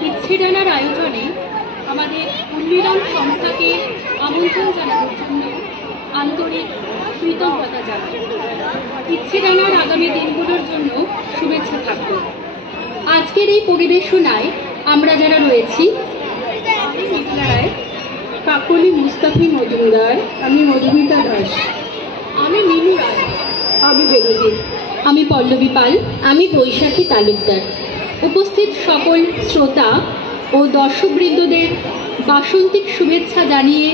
বিচ্ছেদানার আয়োজনে আমাদের উন্মিলন সংস্থাকে আমন্ত্রণ জানানোর জন্য আন্তরিক কৃতজ্ঞতা জানাই। বিচ্ছেদানার আগামী দিনগুলোর জন্য শুভেচ্ছা থাকল। আজকের এই পরিবেশনায় আমরা যারা রয়েছি, আমি মিথিলা রায়, কাকলি মুস্তাফি মজুমদার, আমি মধুমিতা দাস, আমি মিনু রায়, আমি বেনজির, আমি পল্লবী পাল, আমি বৈশাখী তালুকদার। উপস্থিত সকল শ্রোতা ও দর্শকবৃন্দদের বাসন্তিক শুভেচ্ছা জানিয়ে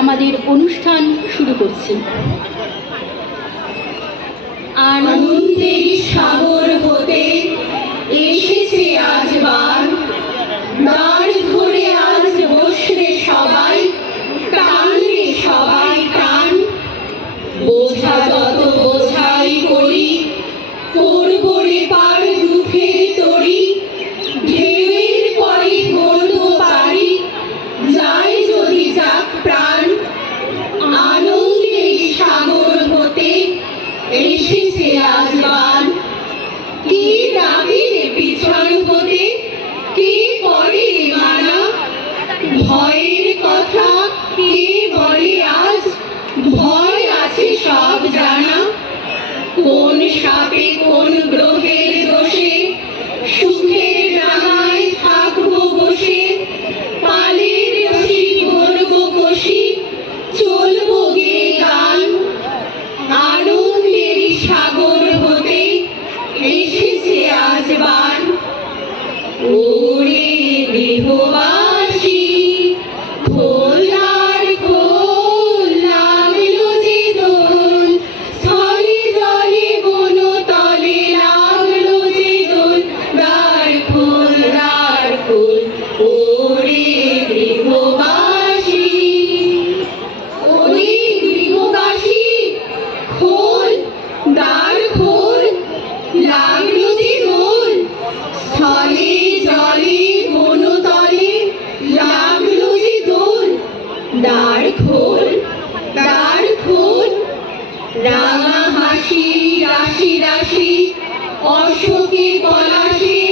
আমাদের অনুষ্ঠান শুরু করছি। আনন্দের সাগর হতে এসেছে আজ বার, দাঁড় ধরে আজ বসরে সবাই, টানলে সবাই টান। বোঝা যত বোঝাই করি, করবো রে পার দুঃখের তরি, ঢেউয়ের পরে করবো পারি, যায় যদি যাক প্রাণ। আনন্দের সাগর হতে এসেছে আজ বার, কে ডাকে রে পিছন হতে, কে করে রে মানা, ভয়ের কথা কে বলে আজ, ভয় আছে সব জানা। কোন সাপে কোন গ্রহের দোষে, সুখের ডাঙায় থাকবো বসে, পালের রশি ধরবো কষি, চলবো গে গান। আনন্দের সাগর হতে এসেছে আজ বার। ওরে দেহবাসী খোলার খোল, লাগলো যে দোল, স্থলে জলে বন তলে লাগলো যে দোল, দ্বার খোল দ্বার খোল। ওরে গৃহবাসী, ওরে গৃহবাসী খোল দ্বার খোল, লাগলো যে দোল, স্থলে জলে বন তলে লাগলো যে দোল, দ্বার খোল দ্বার খোল। রাঙা হাসি রাশি রাশি অশোকে পলাশে,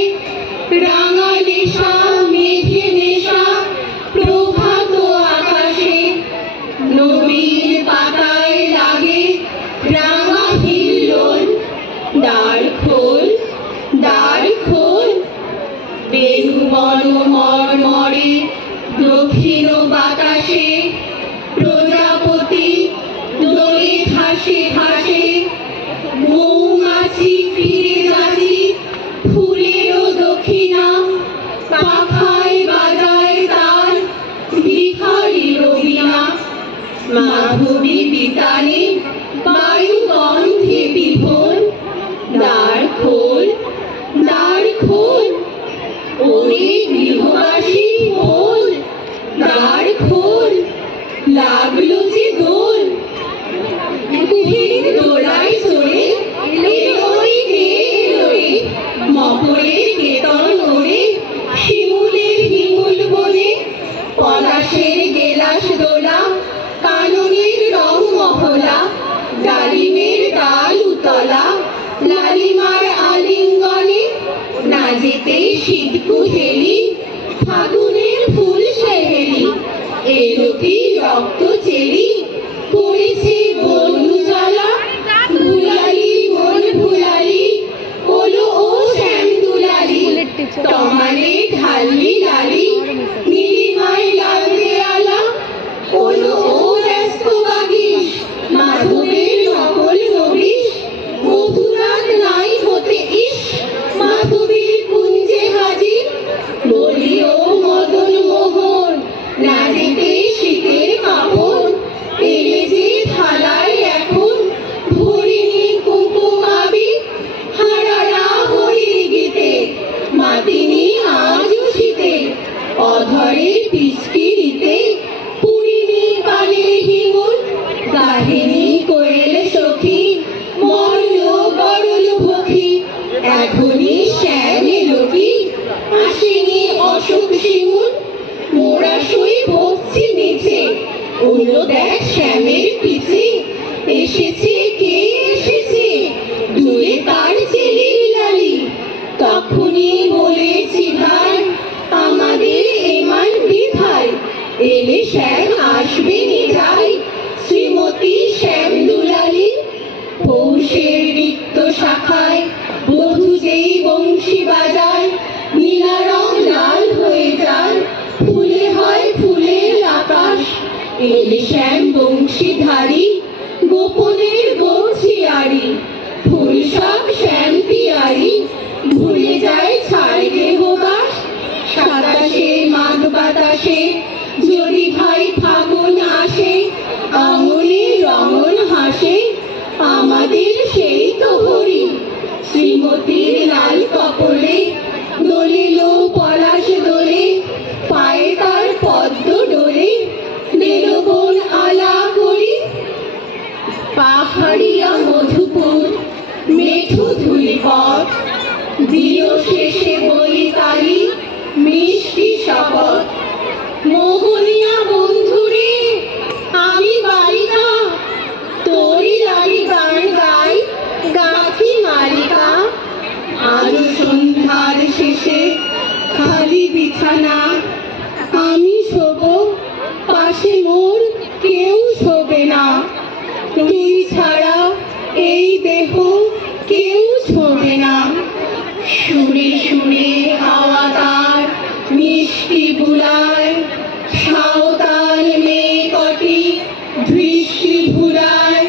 রাঙা নেশা মেঘে নেশা প্রভাত আকাশে, নবীন পাতায় লাগে রাঙা হিল্লোল, দ্বার খোল দ্বার খোল। বেণুবন মর্মরে দক্ষিণ বাতাসে, প্রজাপতি দোলে ঘাসে ঘাসে, মৌমাছি ফিরে যাচ্ছি ফুলেরও দক্ষিণা, পাখায় বাজায় তার ভিখারির বীণা। মাধবী বিতানে বায়ু গন্ধে বিভোর, দ্বার খোল দ্বার খোল। ওরে গৃহবাসী খোল দ্বার খোল, লাগলো যে দোল। কুহের দোলায় চড়ে এলোই কে এলোই, মকরের কেতন ওড়ে শিমুলের হিমুল বনে, পলাশের গেলাস দোলা কাননের রং মহলা, ডালিমের ডাল উতলা লালিমার আলিঙ্গনে, না যেতে শীত কুহেলি ফাগুনের ফুল সেহেলি, এলো কি রক্ত চেরি করেছে বন্ধু জ্বালা, ভুলালি মন ভুলালি ওলো ও শ্যাম দুলালি, তমালে ঢাললি লালি নীলিমায় লাল দেয়ালা, ওলো ও ব্যস্ত বাগিস মাধবের নকল নবিশ, মধুরাত নাই হতে ইস মাধবীর কুঞ্জে হাজির, বলি ও মদন মোহন না যেতে শীতের কাপড়, এলে যে থালায় এখন ভরিনি কুকুমাবি, হারারা হরির গীতে মাতিনি আজও শীতে, অধরে পিচকিরিতে পুরিনি কানের হিঙ্গুর, গাহিনী কোয়েল সখী মরল গরল ভখি, এখনই শ্যাম এলো কি আসেনি অশোক শিমুল, মোরা সই বকছি নিচে ওলো দেখ শ্যামের পিছে, এসেছে কে এসেছে দূরে তার চেলির লালি, শাখায় বধূ যেই বংশী বাজায়, নীলা রং লাল হয়ে যায়, ফুলে হয় ফুলের আকাশ। এলে শ্যাম বংশীধারী, গোপনের গোছিয়ারি, ফুল সব শ্যাম পিয়ারি, ভুলে যায় ছাড় দেহবাস। সাতাশে মাঘ বাতাসে যদি ভাই ফাগুন আসে, আঙুলে রঙন হাসে আমাদের সেই তো হরি। শ্রীমতীর লাল কপলে দোলিল পলাশ দোলে, পায়ে তার পদ্ম ডোলে, বেলবন আলা করি। পাহাড়িয়া মধুপুর মেঠো ধুলিপথ, দিল শেষে বৈতালি মিষ্টি শপথ। মোহনিয়া বন্ধুরে আমি বালিকা, তোরই লাগি গান গাই গাথি মালিকা। আজ সন্ধ্যার শেষে খালি বিছানা, আমি শোব পাশে মোর কেউ শোবে না। তুই ছাড়া এই দেহ কেউ ছোঁবে না। সুরে সুরে হাওয়া তার মিষ্টি বুলায়, সাঁওতাল মেয়ে কটি দৃষ্টি ভুলায়।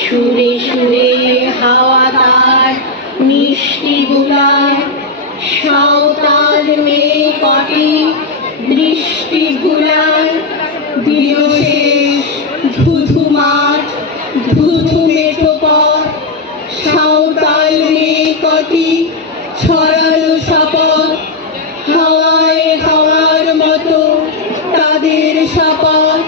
সুরে সুরে হাওয়া তার মিষ্টি বুলায়, সাঁওতাল মেয়ে কটি দৃষ্টি ভুলায়। দিল শেষ ধুধু মাঠ, ধুধু মেঠো পথ, সাঁওতাল মেয়ে কটি ছড়ালো শপথ। হাওয়ায় হাওয়ার মতো তাদের শপথ।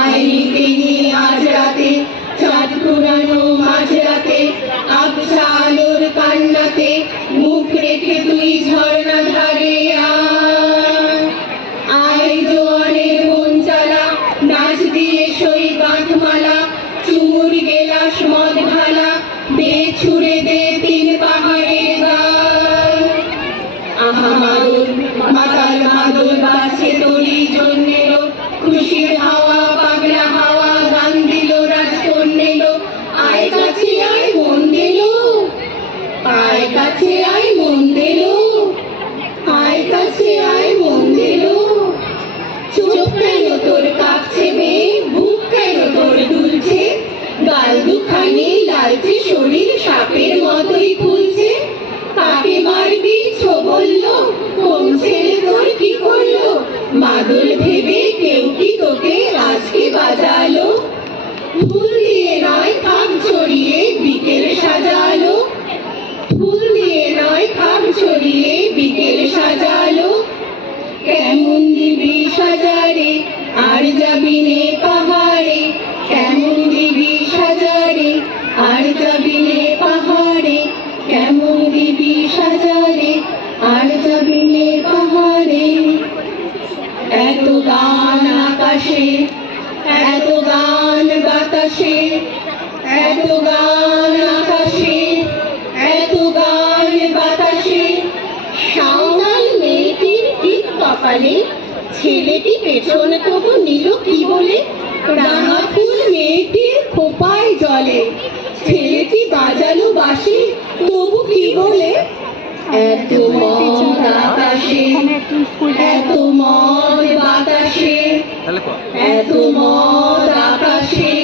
আইনিতে নিয়ে আজ রাতে চাঁদ পুরানো মাঝরাতে, আবছা আলোর কান্নাতে মুখ রেখে তুই ঝর্ণা ধারে আয়। আয় জোয়ানের মন চালা, নাচ দিয়ে সই গাঁঠমালা, চুমুর গেলাস মদ ঢালা, দে ছুড়ে দে তিন পাহাড়ের গায়। আহা মাদল মাতাল মাদল বাছে তোরই জন্যেলো, খুশির হাওয়া পাগলা হাওয়া গান দিল রাজকন্যেলো। আয় কাছে আয় মন দিলো, আয় কাছে আয় মন দিলো, আয় কাছে আয় মন দিলো। চোখ কেন তোর কাঁপছে মেয়ে, বুক কেন তোর দুলছে, গাল দুখানি লালচে শরীর সাপের মতোই ফুলছে। কাকে মারবি ছো বললো, কোন ছেলে তোর কি করলো, মাদল ভেবে কেউ কি তোকে আজকে বাজালো। ফুল দিয়ে নয় খাপ ছড়িয়ে বিকেল সাজালো, ফুল দিয়ে নয় খাপ ছড়িয়ে বিকেল সাজালো। কেমন দিবি সাজারে আর যাবি নে পাহাড়ে, কেমন দিবি সাজারে আর যাবি নে পাহাড়ে, কেমন দিবি সাজারে আর যাবি নে পাহাড়ে। এত গান আকাশে, এত গান বাতাসে, এত গান আকাশে, এত গান বাতাসে। সাঁওতাল মেয়েটির ঠিক কপালে ছেলেটি পেছন তবু নিল কি বলে, রাঙা ফুল মেয়েটির খোপায় জলে। ছেলেটি বাজালো বাঁশি তবু কি বলে, এত মদ আকাশে, এত মদ বাতাসে, এত মদ আকাশে,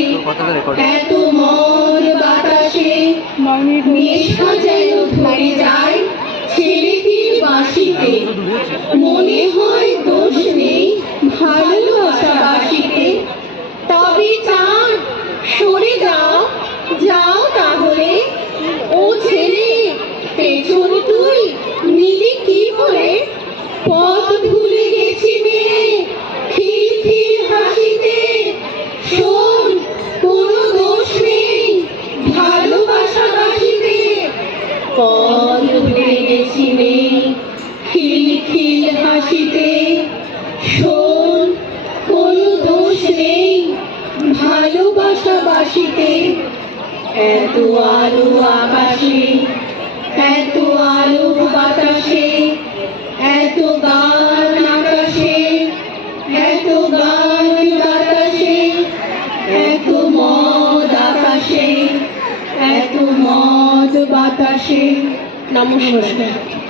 এত মদ বাতাসে। নেশা যেন ধরে যায় ছেলেটির বাঁশিতে, মনে হয় দোষ নেই ভালোবাসা বাঁশিতে। তবে চাঁদ সরে যাও, যাও তাহলে ও ছেলে, পেছন তুই নিলি কি বলে। পথ ভুলে গেছি মেয়ে খিল খিল হাসিতে, শোন কোনো দোষ নেই ভালোবাসা বাসিতে। পথ ভুলে গেছি মেয়ে খিল খিল হাসিতে, শোন কোনো দোষ নেই ভালোবাসা বাসিতে। বাতাসে। নমস্কার।